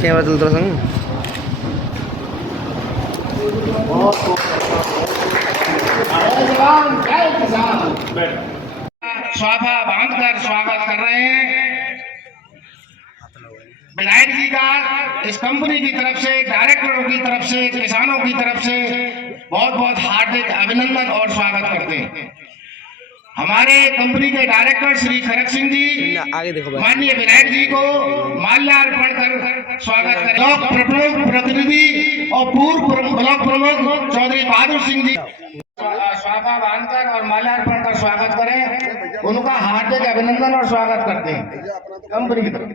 Camera चलता संग स्वाभा बांधकर स्वागत कर रहे हैं विधायक जी का। इस कंपनी की तरफ से, डायरेक्टरों की तरफ से, किसानों की तरफ से बहुत बहुत हार्दिक अभिनंदन और स्वागत करते हैं। हमारे कंपनी के डायरेक्टर श्री खरक सिंह जी माननीय विधायक जी को माल्यार्पण कर स्वागत करें। ब्लॉक प्रमुख प्रतिनिधि और पूर्व ब्लॉक प्रमुख चौधरी बहादुर सिंह जी स्वागत बांधकर और माल्यार्पण कर स्वागत करें। उनका हार्दिक अभिनंदन और स्वागत करते हैं कंपनी की तरफ।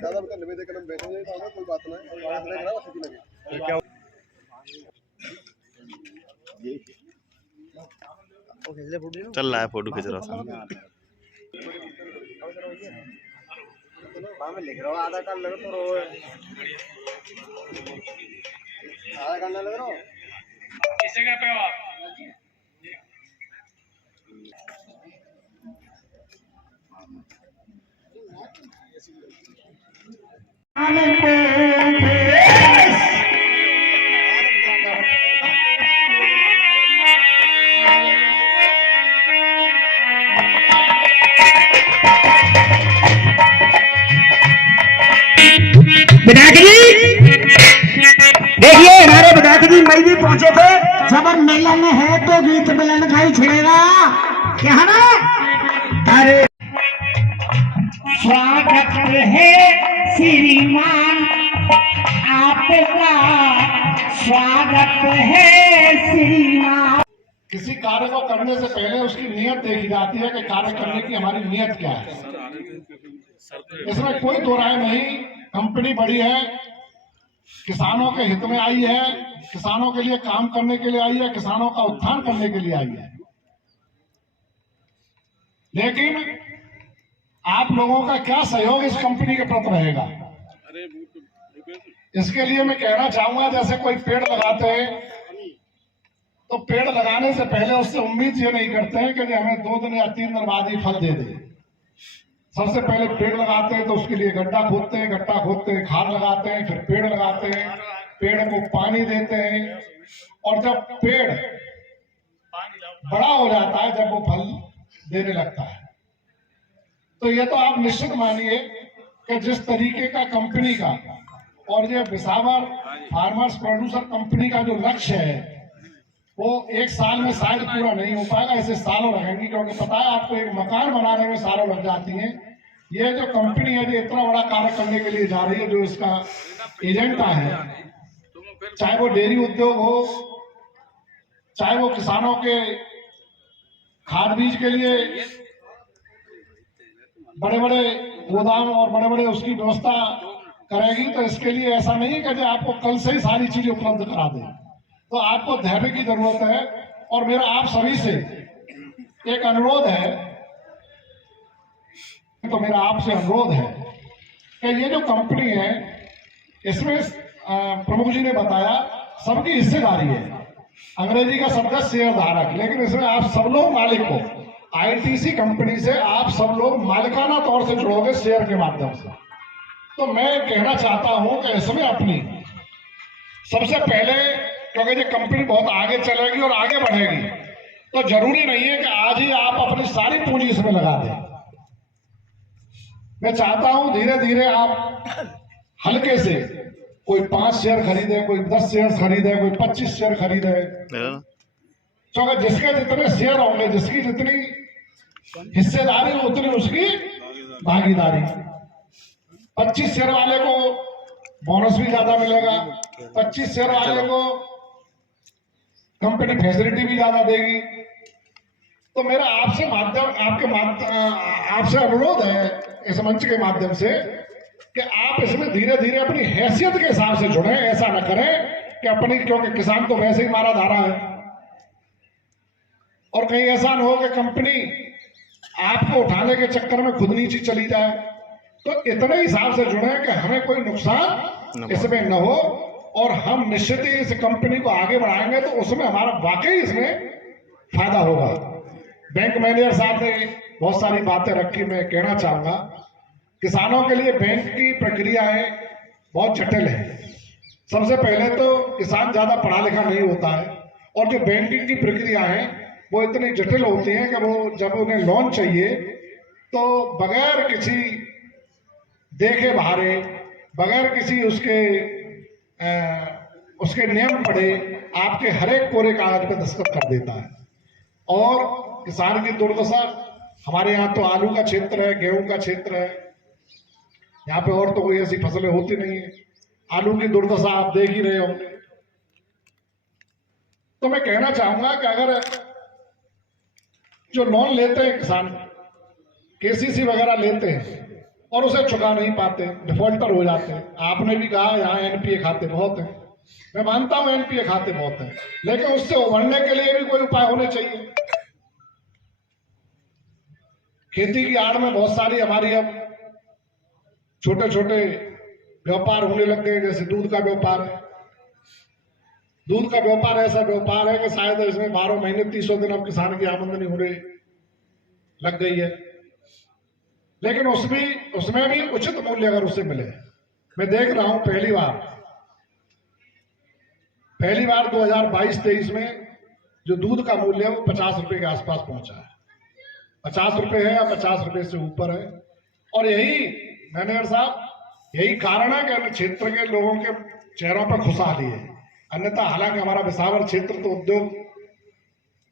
चल रहा है, फोटो खींच रहा था। लिख रहा हूँ आधा कर लग तो आधा करना लग रहा हूँ। किस जगह पे हो आप? विधायक जी देखिए, हमारे विधायक जी मई भी पहुंचे थे। सबर मिलन है तो गीत मिलन का ही छिड़ेगा, क्या है ना? अरे स्वागत है श्रीमान आपका, स्वागत है श्रीमान। किसी कार्य को करने से पहले उसकी नियत देखी जाती है कि कार्य करने की हमारी नियत क्या है। इसमें कोई दो राय नहीं। कंपनी बड़ी है, किसानों के हित में आई है, किसानों के लिए काम करने के लिए आई है, किसानों का उत्थान करने के लिए आई है। लेकिन आप लोगों का क्या सहयोग इस कंपनी के प्रति रहेगा, इसके लिए मैं कहना चाहूंगा, जैसे कोई पेड़ लगाते हैं तो पेड़ लगाने से पहले उससे उम्मीद ये नहीं करते हैं कि हमें 2 दिन या 3 दिन बाद ही फल दे दे। सबसे पहले पेड़ लगाते हैं तो उसके लिए गड्ढा खोदते हैं, गड्ढा खोदते हैं, खाद लगाते हैं, फिर पेड़ लगाते हैं, पेड़ को पानी देते हैं, और जब पेड़ बड़ा हो जाता है, जब वो फल देने लगता है, तो ये तो आप निश्चित मानिए कि जिस तरीके का कंपनी का और ये विसावर फार्मर्स प्रोड्यूसर कंपनी का जो लक्ष्य है वो 1 साल में शायद पूरा नहीं हो पाएगा, ऐसे सालों लगेंगे। क्योंकि पता है आपको, एक मकान बनाने में सालों लग जाती हैं। ये जो कंपनी है जो इतना बड़ा कार्य करने के लिए जा रही है, जो इसका एजेंडा है, चाहे वो डेयरी उद्योग हो, चाहे वो किसानों के खाद बीज के लिए बड़े बड़े गोदाम और बड़े बड़े उसकी व्यवस्था करेगी, तो इसके लिए ऐसा नहीं कि जो आपको कल से ही सारी चीजें उपलब्ध करा दे। तो आपको धैर्य की जरूरत है। और मेरा आप सभी से एक अनुरोध है, तो मेरा आपसे अनुरोध है कि ये जो कंपनी है, इसमें प्रमुख जी ने बताया सबकी हिस्सेदारी है। अंग्रेजी का शब्द है शेयर धारक, लेकिन इसमें आप सब लोग मालिक हो। आईटीसी कंपनी से आप सब लोग मालिकाना तौर से जुड़ोगे शेयर के माध्यम से। तो मैं कहना चाहता हूं कि इसमें अपनी सबसे पहले, क्योंकि ये कंपनी बहुत आगे चलेगी और आगे बढ़ेगी, तो जरूरी नहीं है कि आज ही आप अपनी सारी पूंजी इसमें लगा दें। मैं चाहता हूं धीरे धीरे आप हल्के से, कोई 5 शेयर खरीदे, कोई 10 शेयर खरीदे, कोई 25 शेयर खरीदे, क्योंकि जिसके जितने शेयर होंगे, जिसकी जितनी हिस्सेदारी उतनी उसकी भागीदारी। 25 शेयर वाले को बोनस भी ज्यादा मिलेगा, 25 शेयर वाले को कंपनी फैसिलिटी भी ज्यादा देगी। तो मेरा आपसे आपसे अनुरोध है इस मंच के माध्यम से कि आप इसमें धीरे धीरे अपनी हैसियत के हिसाब से जुड़े। ऐसा न करें कि अपनी, क्योंकि किसान तो वैसे ही मारा धारा है, और कहीं ऐसा न हो कि कंपनी आपको उठाने के चक्कर में खुद नीचे चली जाए। तो इतने हिसाब से जुड़े कि हमें कोई नुकसान इसमें न हो, और हम निश्चित ही इस कंपनी को आगे बढ़ाएंगे तो उसमें हमारा वाकई इसमें फायदा होगा। बैंक मैनेजर साहब ने बहुत सारी बातें रखी। मैं कहना चाहूंगा किसानों के लिए बैंक की प्रक्रियाएं बहुत जटिल है। सबसे पहले तो किसान ज्यादा पढ़ा लिखा नहीं होता है, और जो बैंकिंग की प्रक्रिया है वो इतनी जटिल होती है कि वो जब उन्हें लोन चाहिए तो बगैर किसी देखे भारे, बगैर किसी उसके नियम पढ़े आपके हर एक कोरे कागज पे दस्तखत कर देता है। और किसान की दुर्दशा, हमारे यहाँ तो आलू का क्षेत्र है, गेहूं का क्षेत्र है, यहाँ पे और तो कोई ऐसी फसलें होती नहीं है। आलू की दुर्दशा आप देख ही रहे होंगे। तो मैं कहना चाहूंगा कि अगर जो लोन लेते हैं किसान, केसीसी वगैरह लेते हैं और उसे चुका नहीं पाते, डिफॉल्टर हो जाते हैं। आपने भी कहा यहाँ एनपीए खाते बहुत हैं, मैं मानता हूं एनपीए खाते बहुत हैं, लेकिन उससे उभरने के लिए भी कोई उपाय होने चाहिए। खेती की आड़ में बहुत सारी हमारी अब छोटे छोटे व्यापार होने लग गए, जैसे दूध का व्यापार है। दूध का व्यापार ऐसा व्यापार है कि शायद इसमें 12 महीने 300 दिन अब किसान की आमदनी होने लग गई है, लेकिन उसमें भी उचित मूल्य अगर उसे मिले। मैं देख रहा हूं पहली बार 2022-23 में जो दूध का मूल्य है वो 50 रुपए के आसपास पहुंचा है। 50 रुपए है या 50 रुपए से ऊपर है। और यही मैनेजर साहब, यही कारण है कि क्षेत्र के लोगों के चेहरों पर खुशहाली है। अन्यथा हालांकि हमारा विसावर क्षेत्र तो उद्योग,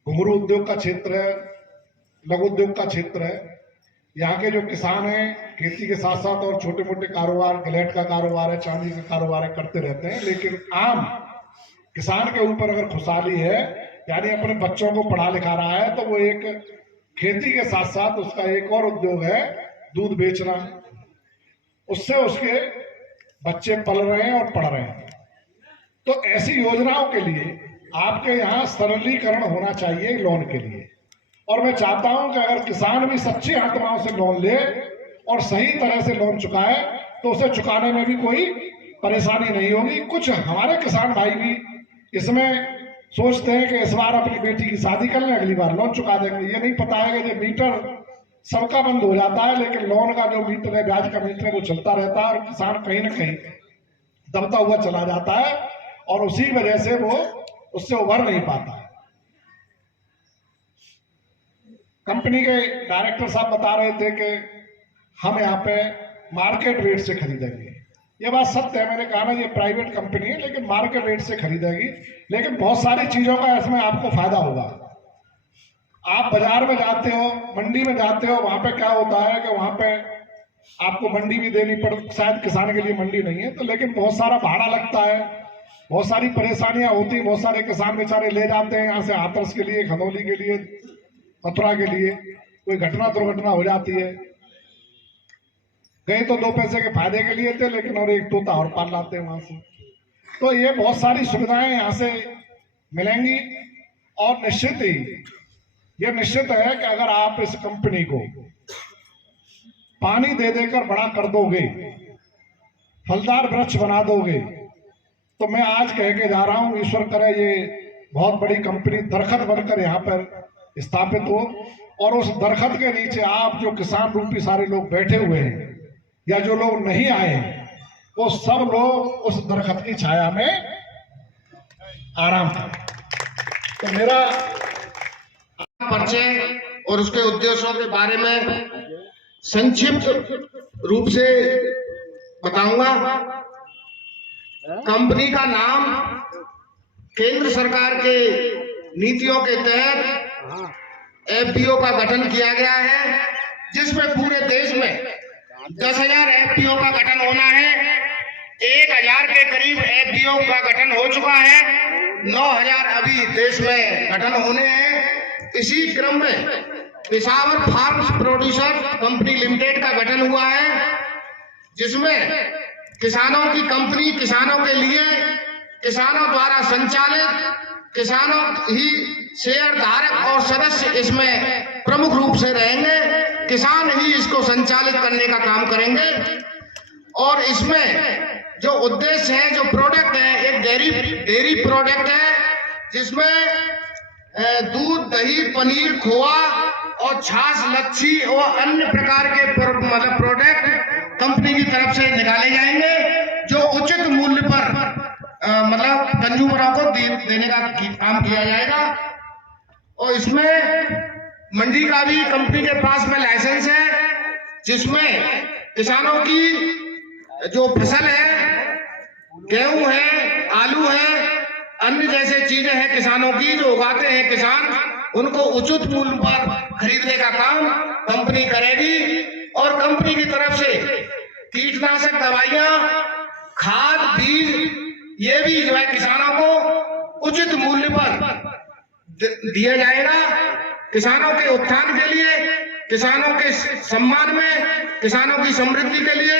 घुंघरू उद्योग का क्षेत्र है, लघु उद्योग का क्षेत्र है। यहाँ के जो किसान हैं खेती के साथ साथ और छोटे मोटे कारोबार, गलेट का कारोबार है, चांदी का कारोबार है, करते रहते हैं। लेकिन आम किसान के ऊपर अगर खुशहाली है, यानी अपने बच्चों को पढ़ा लिखा रहा है, तो वो एक खेती के साथ साथ उसका एक और उद्योग है दूध बेचना, उससे उसके बच्चे पल रहे हैं और पढ़ रहे हैं। तो ऐसी योजनाओं के लिए आपके यहाँ सरलीकरण होना चाहिए लोन के लिए। और मैं चाहता हूं कि अगर किसान भी सच्ची आत्माओं से लोन ले और सही तरह से लोन चुकाए तो उसे चुकाने में भी कोई परेशानी नहीं होगी। कुछ हमारे किसान भाई भी इसमें सोचते हैं कि इस बार अपनी बेटी की शादी कर लें, अगली बार लोन चुका देंगे। ये नहीं पता है कि ये मीटर सबका बंद हो जाता है, लेकिन लोन का जो मीटर है, ब्याज का मीटर है, वो चलता रहता है और किसान कहीं ना कहीं दबता हुआ चला जाता है और उसी वजह से वो उससे उभर नहीं पाता है। कंपनी के डायरेक्टर साहब बता रहे थे कि हम यहाँ पे मार्केट रेट से खरीदेंगे। ये बात सत्य है, मैंने कहा ना ये प्राइवेट कंपनी है लेकिन मार्केट रेट से खरीदेगी। लेकिन बहुत सारी चीजों का इसमें आपको फायदा होगा। आप बाजार में जाते हो, मंडी में जाते हो, वहां पे क्या होता है कि वहां पे आपको मंडी भी देनी पड़, शायद किसान के लिए मंडी नहीं है तो, लेकिन बहुत सारा भाड़ा लगता है, बहुत सारी परेशानियां होती है। बहुत सारे किसान बेचारे ले जाते हैं यहाँ से हाथरस के लिए, खनौली के लिए, मथुरा के लिए, कोई घटना दुर्घटना हो जाती है, गए तो 2 पैसे के फायदे के लिए थे, लेकिन और एक तोता और पाल लाते हैं वहां से। तो ये बहुत सारी सुविधाएं यहाँ से मिलेंगी। और निश्चित ही ये निश्चित है कि अगर आप इस कंपनी को पानी दे देकर बड़ा कर दोगे, फलदार वृक्ष बना दोगे, तो मैं आज कह के जा रहा हूं, ईश्वर करे ये बहुत बड़ी कंपनी दरखत बनकर यहाँ पर स्थापित हो और उस दरखत के नीचे आप जो किसान रूपी सारे लोग बैठे हुए हैं या जो लोग नहीं आए हैं, वो सब लोग उस दरखत की छाया में आराम करें। तो मेरा परिचय और उसके उद्देश्यों के बारे में संक्षिप्त रूप से बताऊंगा। कंपनी का नाम केंद्र सरकार के नीतियों के तहत एफपीओ का गठन किया गया है, जिसमें पूरे देश में 10,000 एफपीओ का गठन होना है। 1,000 के करीब एफपीओ का गठन हो चुका है, 9,000 अभी देश में गठन होने हैं। इसी क्रम में Peshawar farms producer company limited का गठन हुआ है, जिसमें किसानों की कंपनी, किसानों के लिए, किसानों द्वारा संचालित, किसानों ही शेयर धारक और सदस्य इसमें प्रमुख रूप से रहेंगे। किसान ही इसको संचालित करने का काम करेंगे। और इसमें जो उद्देश्य है, जो प्रोडक्ट है, एक डेयरी प्रोडक्ट है, जिसमें दूध, दही, पनीर, खोआ और छाछ, लच्छी और अन्य प्रकार के मतलब प्रोडक्ट कंपनी की तरफ से निकाले जाएंगे, जो उचित मूल्य पर मतलब कंज्यूमरों को देने का काम किया जाएगा। और इसमें मंडी का भी कंपनी के पास में लाइसेंस है, जिसमें किसानों की जो फसल है, गेहूं है, आलू है, अन्य जैसे चीजें हैं किसानों की जो उगाते हैं किसान, उनको उचित मूल्य पर खरीदने का काम कंपनी करेगी। और कंपनी की तरफ से कीटनाशक दवाइयां, खाद, बीज ये भी जो है किसानों को उचित मूल्य पर दिया जाएगा। किसानों के उत्थान के लिए, किसानों के सम्मान में, किसानों की समृद्धि के लिए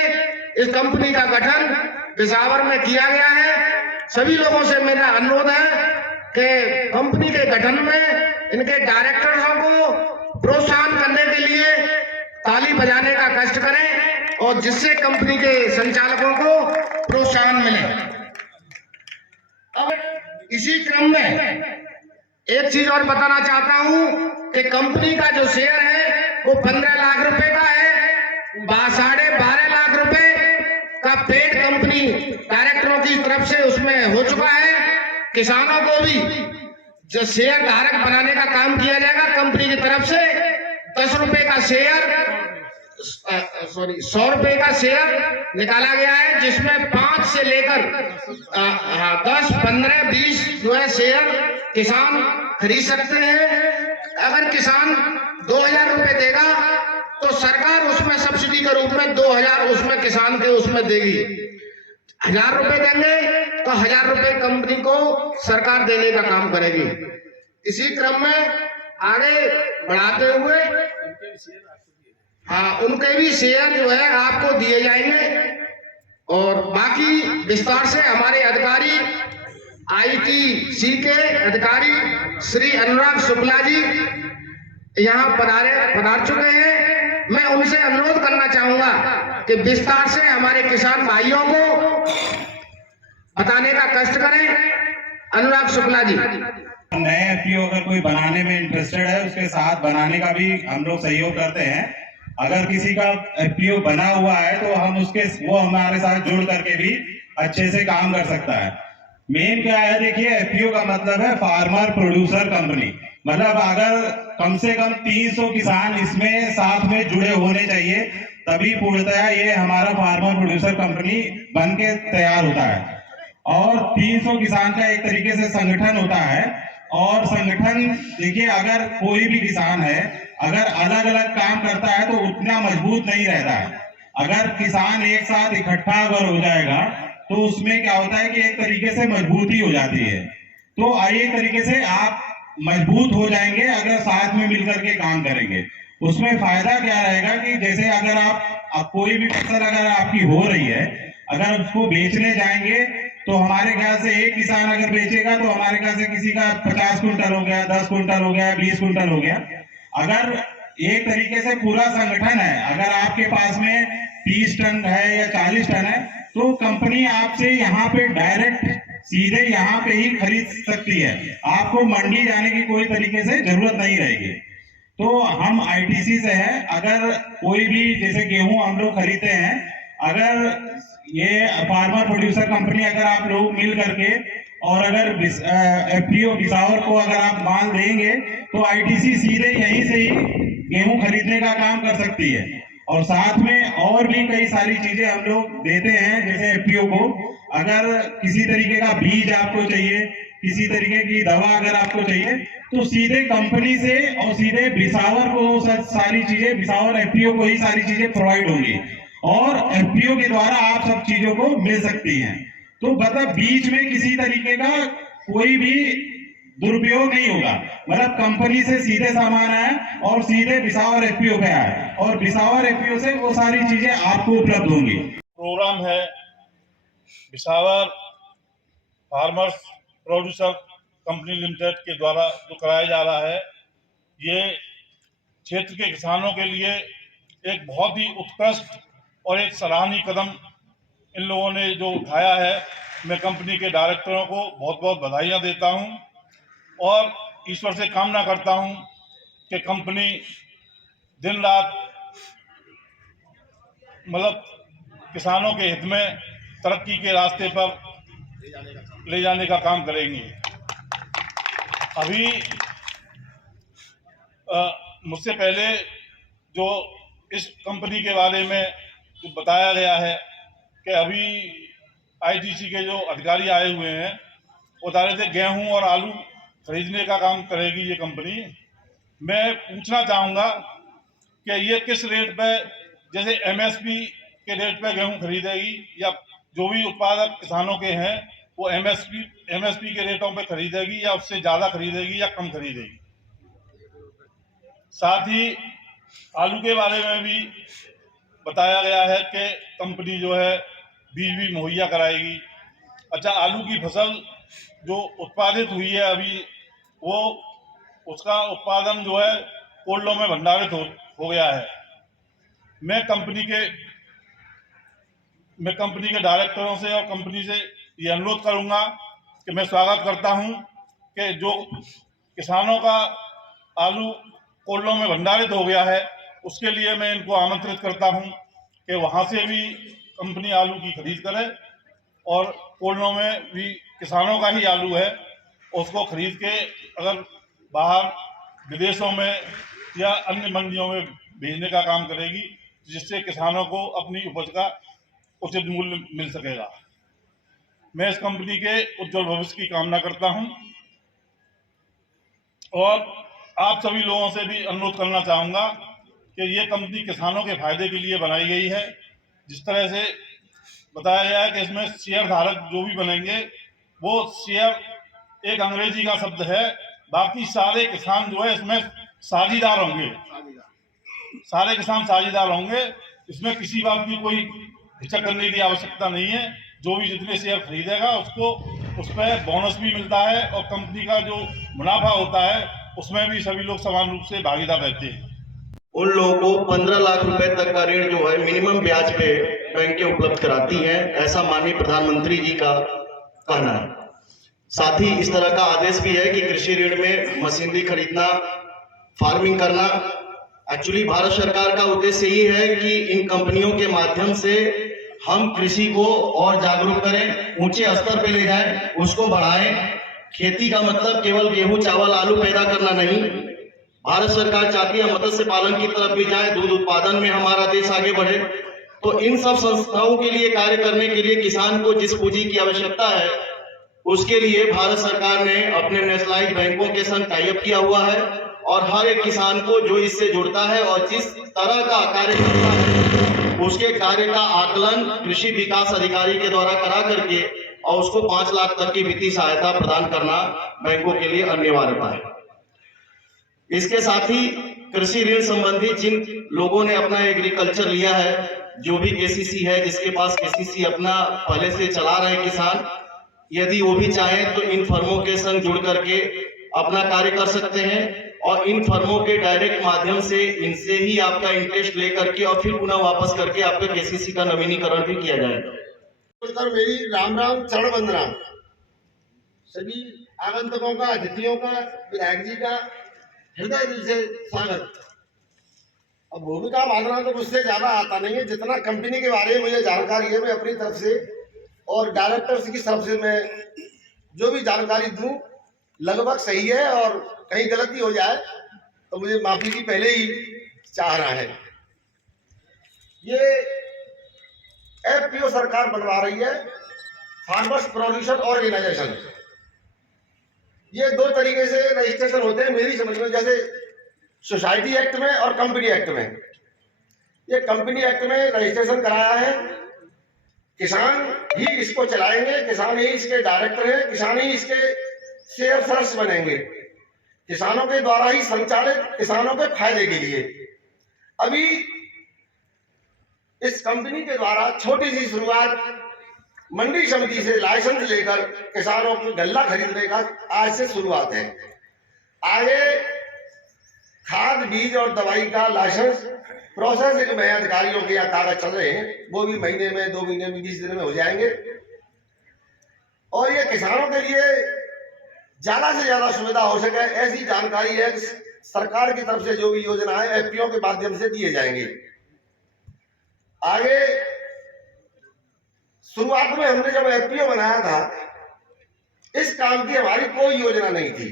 इस कंपनी का गठन पेशावर में किया गया है। सभी लोगों से मेरा अनुरोध है कि कंपनी के गठन में इनके डायरेक्टर्सों को प्रोत्साहन करने के लिए ताली बजाने का कष्ट करें, और जिससे कंपनी के संचालकों को प्रोत्साहन मिले। अब इसी क्रम में एक चीज और बताना चाहता हूं कि कंपनी का जो शेयर है वो 15 लाख रुपए का है। 12.5 लाख रुपए का पेड कंपनी डायरेक्टरों की तरफ से उसमें हो चुका है। किसानों को भी जो शेयर धारक बनाने का काम किया जाएगा कंपनी की तरफ से। 10 रुपए का शेयर 100 रुपए का शेयर निकाला गया है, जिसमें 5 से लेकर 10, 15, 20 जो है शेयर किसान खरीद सकते हैं। अगर किसान 2000 रुपए देगा तो सरकार उसमें सब्सिडी के रूप में 2000 उसमें किसान के उसमें देगी। 1000 रुपए देंगे तो 1000 रुपए कंपनी को सरकार देने का काम करेगी। इसी क्रम में आगे बढ़ाते हुए उनके भी शेयर जो है आपको दिए जाएंगे। और बाकी विस्तार से हमारे अधिकारी ITC के अधिकारी श्री अनुराग शुक्ला जी यहाँ पधार चुके हैं। मैं उनसे अनुरोध करना चाहूंगा कि विस्तार से हमारे किसान भाइयों को बताने का कष्ट करें। अनुराग शुक्ला जी। नए FPO अगर कोई बनाने में इंटरेस्टेड है, उसके साथ बनाने का भी हम लोग सहयोग करते हैं। अगर किसी का FPO बना हुआ है तो हम वो हमारे साथ जुड़ करके भी अच्छे से काम कर सकता है। मेन क्या है, देखिए FPO का मतलब है फार्मर प्रोड्यूसर कंपनी। मतलब अगर कम से कम 300 किसान इसमें साथ में जुड़े होने चाहिए, तभी पूर्णतः ये हमारा फार्मर प्रोड्यूसर कंपनी बन के तैयार होता है। और 300 किसान का एक तरीके से संगठन होता है। और संगठन देखिए, अगर कोई भी किसान है अगर अलग अलग काम करता है तो उतना मजबूत नहीं रहता है। अगर किसान एक साथ इकट्ठा अगर हो जाएगा तो उसमें क्या होता है कि एक तरीके से मजबूती हो जाती है। तो एक तरीके से आप मजबूत हो जाएंगे अगर साथ में मिलकर के काम करेंगे। उसमें फायदा क्या रहेगा कि जैसे अगर आप कोई भी फसल अगर आपकी हो रही है, अगर उसको बेचने जाएंगे तो हमारे ख्याल से एक किसान अगर बेचेगा तो हमारे ख्याल से किसी का 50 कुंटल हो गया, 10 कुंटल हो गया, 20 कुंटल हो गया। अगर एक तरीके से पूरा संगठन है, अगर आपके पास में 30 टन है या 40 टन है, तो कंपनी आपसे यहाँ पे डायरेक्ट सीधे यहाँ पे ही खरीद सकती है। आपको मंडी जाने की कोई तरीके से जरूरत नहीं रहेगी। तो हम ITC से है, अगर कोई भी जैसे गेहूं हम लोग खरीदते हैं, अगर ये फार्मर प्रोड्यूसर कंपनी अगर आप लोग मिल करके और अगर FPO बिसावर को अगर आप माल देंगे तो ITC सीधे यहीं से ही गेहूं खरीदने का काम कर सकती है। और साथ में और भी कई सारी चीजें हम लोग देते हैं, जैसे FPO को अगर किसी तरीके का बीज आपको चाहिए, किसी तरीके की दवा अगर आपको चाहिए, तो सीधे कंपनी से और सीधे बिसावर को सारी चीजें, बिसावर FPO को ही सारी चीजें प्रोवाइड होंगी और FPO के द्वारा आप सब चीजों को मिल सकती हैं। तो मतलब बीच में किसी तरीके का कोई भी दुरुपयोग नहीं होगा। मतलब कंपनी से सीधे सामान है और सीधे बिसावर FPO पे है और बिसावर FPO से वो सारी चीजें आपको उपलब्ध होंगी। प्रोग्राम है बिसावर फार्मर्स प्रोड्यूसर कंपनी लिमिटेड के द्वारा जो कराया जा रहा है, ये क्षेत्र के किसानों के लिए एक बहुत ही उत्कृष्ट और एक सराहनीय कदम इन लोगों ने जो उठाया है। मैं कंपनी के डायरेक्टरों को बहुत बहुत बधाइयाँ देता हूँ और ईश्वर से कामना करता हूँ कि कंपनी दिन रात मतलब किसानों के हित में तरक्की के रास्ते पर ले जाने का काम करेंगे। अभी मुझसे पहले जो इस कंपनी के बारे में जो बताया गया है कि अभी आईटीसी के जो अधिकारी आए हुए हैं वो बता रहे थे गेहूं और आलू खरीदने का काम करेगी ये कंपनी। मैं पूछना चाहूँगा कि ये किस रेट पे, जैसे एमएसपी के रेट पे गेहूं खरीदेगी या जो भी उत्पादक किसानों के हैं वो एमएसपी के रेटों पे खरीदेगी या उससे ज़्यादा खरीदेगी या कम खरीदेगी। साथ ही आलू के बारे में भी बताया गया है कि कंपनी जो है बीज भी मुहैया कराएगी। अच्छा, आलू की फसल जो उत्पादित हुई है अभी वो उसका उत्पादन जो है कोल्डों में भंडारित हो गया है। मैं कंपनी के डायरेक्टरों से और कंपनी से ये अनुरोध करूंगा कि मैं स्वागत करता हूं कि जो किसानों का आलू कोल्डों में भंडारित हो गया है उसके लिए मैं इनको आमंत्रित करता हूं कि वहां से भी कंपनी आलू की खरीद करे और कोल्डों में भी किसानों का ही आलू है उसको खरीद के अगर बाहर विदेशों में या अन्य मंडियों में भेजने का काम करेगी, जिससे किसानों को अपनी उपज का उचित मूल्य मिल सकेगा। मैं इस कंपनी के उज्जवल भविष्य की कामना करता हूं और आप सभी लोगों से भी अनुरोध करना चाहूँगा कि ये कंपनी किसानों के फायदे के लिए बनाई गई है। जिस तरह से बताया गया है कि इसमें शेयर धारक जो भी बनेंगे वो शेयर एक अंग्रेजी का शब्द है, बाकी सारे किसान जो है इसमें साझीदार होंगे, सारे किसान साझीदार होंगे। इसमें किसी बात की कोई हिचक करने की आवश्यकता नहीं है। जो भी जितने शेयर खरीदेगा उसको उस पर बोनस भी मिलता है और कंपनी का जो मुनाफा होता है उसमें भी सभी लोग समान रूप से भागीदार रहते हैं। उन लोगों को 15 लाख रुपए तक का ऋण जो है मिनिमम ब्याज पे बैंकें उपलब्ध कराती हैं, ऐसा माननीय प्रधानमंत्री जी का कहना है। साथ ही इस तरह का आदेश भी है कि कृषि ऋण में मशीनरी खरीदना, फार्मिंग करना, एक्चुअली भारत सरकार का उद्देश्य यही है कि इन कंपनियों के माध्यम से हम कृषि को और जागरूक करें, ऊंचे स्तर पे ले जाएं, उसको बढ़ाएं। खेती का मतलब केवल गेहूं, चावल, आलू पैदा करना नहीं। भारत सरकार चाहती है मत्स्य पालन की तरफ भी जाए, दूध उत्पादन में हमारा देश आगे बढ़े। तो इन सब संस्थाओं के लिए कार्य करने के लिए किसान को जिस पूंजी की आवश्यकता है उसके लिए भारत सरकार ने अपने नेशनलाइज्ड बैंकों के संग टाई अप किया हुआ है और हर एक किसान को जो इससे जुड़ता है और जिस तरह का कार्य करता है उसके कार्य का आकलन कृषि विकास अधिकारी के द्वारा करा करके और उसको 5 लाख तक की वित्तीय सहायता प्रदान करना बैंकों के लिए अनिवार्यता है। इसके साथ ही कृषि ऋण संबंधी जिन लोगों ने अपना एग्रीकल्चर लिया है, जो भी केसीसी है, जिसके पास केसीसी अपना पहले से चला रहे किसान, यदि वो भी चाहें तो इन फर्मों के संग जुड़ करके अपना कार्य कर सकते हैं और इन फर्मों के डायरेक्ट माध्यम से इनसे ही आपका इंटरेस्ट लेकर के और फिर पुनः वापस करके आपके केसीसी का नवीनीकरण भी किया जाएगा। सर मेरी राम राम चरण वंदना सभी आगंतुकों का, अतिथियों का, विधायक जी का हृदय दिल से स्वागत। अब भूमिका बांधना तो मुझसे ज्यादा आता नहीं है, जितना कंपनी के बारे में मुझे जानकारी है मैं अपनी तरफ से और डायरेक्टर्स की तरफ से मैं जो भी जानकारी दूं लगभग सही है और कहीं गलती हो जाए तो मुझे माफी की पहले ही चाह रहा है। ये एफपीओ सरकार बनवा रही है, फार्मर्स प्रोड्यूसर ऑर्गेनाइजेशन। ये 2 तरीके से रजिस्ट्रेशन होते हैं मेरी समझ में, जैसे सोसाइटी एक्ट में और कंपनी एक्ट में। ये कंपनी एक्ट में रजिस्ट्रेशन कराया है, किसान ही इसको चलाएंगे, किसान ही इसके डायरेक्टर हैं, किसान ही इसके शेयर फर्स्ट बनेंगे, किसानों के द्वारा ही संचालित, किसानों के फायदे के लिए। अभी इस कंपनी के द्वारा छोटी सी शुरुआत मंडी समिति से लाइसेंस लेकर किसानों को गल्ला खरीदने का आज से शुरुआत है। आगे खाद, बीज और दवाई का लाइसेंस प्रोसेसिंग में अधिकारियों के यहाँ कागज चल रहे हैं, वो भी महीने में, 2 महीने में, 20 दिन में हो जाएंगे। और ये किसानों के लिए ज्यादा से ज्यादा सुविधा हो सके ऐसी जानकारी है सरकार की तरफ से जो भी योजना है एफपीओ के माध्यम से दिए जाएंगे। आगे शुरुआत में हमने जब एफपीओ बनाया था, इस काम की हमारी कोई योजना नहीं थी।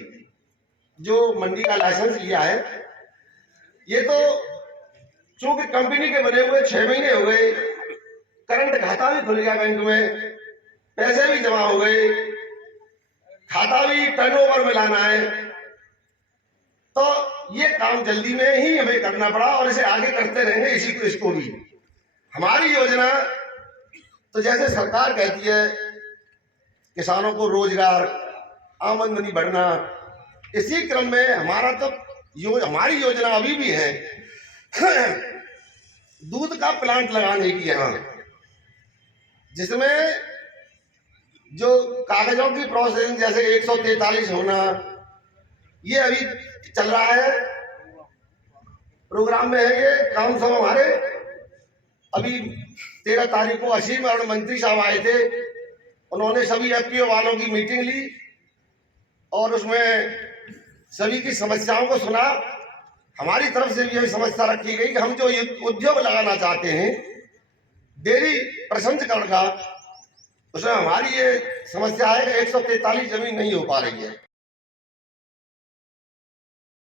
जो मंडी का लाइसेंस लिया है, ये तो चूंकि कंपनी के बने हुए 6 महीने हो गए, करंट खाता भी खुल गया बैंक में, पैसे भी जमा हो गए, खाता भी टर्नओवर में लाना है, तो ये काम जल्दी में ही हमें करना पड़ा और इसे आगे करते रहेंगे। इसको भी हमारी योजना तो जैसे सरकार कहती है किसानों को रोजगार, आमदनी बढ़ना, इसी क्रम में हमारा तो हमारी योजना अभी भी है दूध का प्लांट लगाने की यहाँ, जिसमें जो कागजों की प्रोसेसिंग जैसे 143 होना, ये अभी चल रहा है, प्रोग्राम में है ये काम सब हमारे। अभी 13 तारीख को असीम अरुण मंत्री साहब आए थे, उन्होंने सभी एफपीओ वालों की मीटिंग ली और उसमें सभी की समस्याओं को सुना। हमारी तरफ से भी यही समस्या रखी गई कि हम जो उद्योग लगाना चाहते हैं डेयरी प्रसंस्करण का, उसमें हमारी ये समस्या है कि 143 जमीन नहीं हो पा रही है।